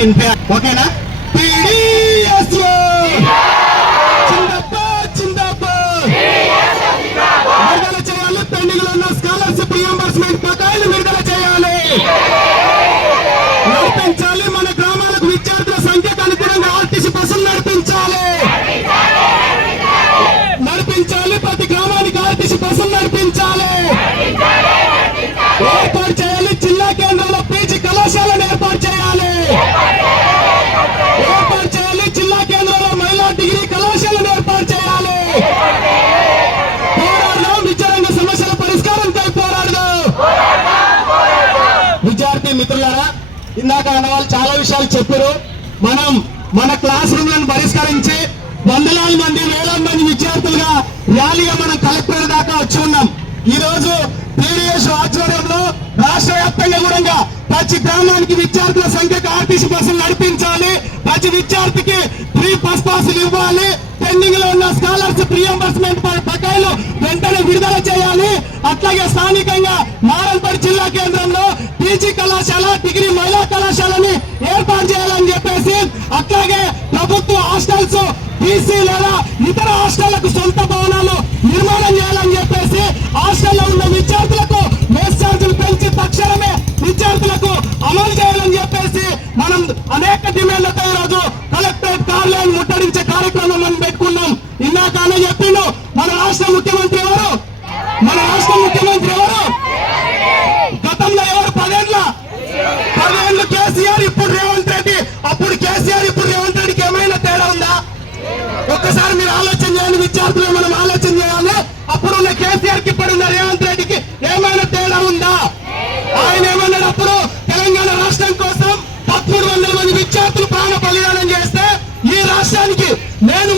ఓకేనా? విడుదల చేయాలి. పెండింగ్ లో ఉన్న స్కాలర్షిప్ రియంబర్స్మెంట్ బకాయిలు విడుదల చేయాలి. నడిపించాలి. మన గ్రామాలకు విద్యార్థుల సంఖ్యకు అనుగుణంగా ఆర్టీసీ బస్సులు నడిపించాలి. ప్రతి గ్రామానికి ఆర్టీసీ బస్సులు నడిపించాలి. ఏర్పాటు చేయాలి. జిల్లా కేంద్రంలో పీజీ కళాశాలను ఏర్పాటు చేయాలి. జిల్లా కేంద్రంలో మహిళా డిగ్రీ కళాశాలను ఏర్పాటు చేయాలి. పోరాడదాం. విద్యారంగ సమస్యల పరిష్కారంపై పోరాడదాం. విద్యార్థి మిత్రులారా, ఇందాక అన్నవాళ్ళు చాలా విషయాలు చెప్పారు. మనం మన క్లాస్ రూమ్లను పరిష్కరించి వందలాది మంది వేలాది మంది విద్యార్థులుగా ర్యాలీగా మనం కలెక్టర్ దాకా వచ్చి ఉన్నాం. ఈ రోజు టీడీఎస్ ఆధ్వర్యంలో రాష్ట్ర వ్యాప్తంగా కూడా ప్రతి గ్రామానికి విద్యార్థుల సంఖ్యకు ఆర్టీసీ బస్సులు నడిపించాలి. ప్రతి విద్యార్థికి ఫ్రీ బస్ పాసులు ఇవ్వాలి. పెండింగ్ లో ఉన్న స్కాలర్షిప్ రియంబర్స్మెంట్ బకాయిలు వెంటనే విడుదల చేయాలి. అట్లాగే స్థానికంగా నారాయణపేట జిల్లా కేంద్రంలో పీజీ కళాశాల డిగ్రీ మహిళా కళాశాలని ఏర్పాటు చేయాలని చెప్పేసి, అట్లాగే ప్రభుత్వ హాస్టల్స్ బీసీ లేదా ఇతర హాస్టళ్లకు సొంత భవనాలు నిర్మాణం చేయాలని చెప్పేసి, హాస్టల్లో ఉన్న విద్యార్థులకు మెస్ ఛార్జీలు పెంచి తక్షణమే విద్యార్థులకు అమలు చేయాలని చెప్పేసి మనం అనేక డిమాండ్లతో ఈరోజు కలెక్టరేట్ కార్యాలయం ముట్టడించే కార్యక్రమం మనం పెట్టుకున్నాం. ఇందాకనే చెప్పిండు మన రాష్ట్ర ముఖ్యమంత్రి ఎవరు? గతంలో ఎవరు? 10 ఏళ్ళు కేసీఆర్, ఇప్పుడు రేవంత్ రెడ్డి. అప్పుడు కేసీఆర్, ఇప్పుడు రేవంత్ రెడ్డికి ఏమైనా తేడా ఉందా? ఒక్కసారి మీరు ఆలోచన చేయండి. విద్యార్థులు మనం ఆలోచన చేయాలి. అప్పుడున్న కేసీఆర్ కి ఇప్పుడున్న రేవంత్ రెడ్డికి ఏమైనా తేడా ఉందా? ఆయన ఏమన్నాడు? అప్పుడు తెలంగాణ రాష్ట్రం కోసం 1300 మంది విద్యార్థులు ప్రాణ బలిదానం చేస్తే ఈ రాష్ట్రానికి నేను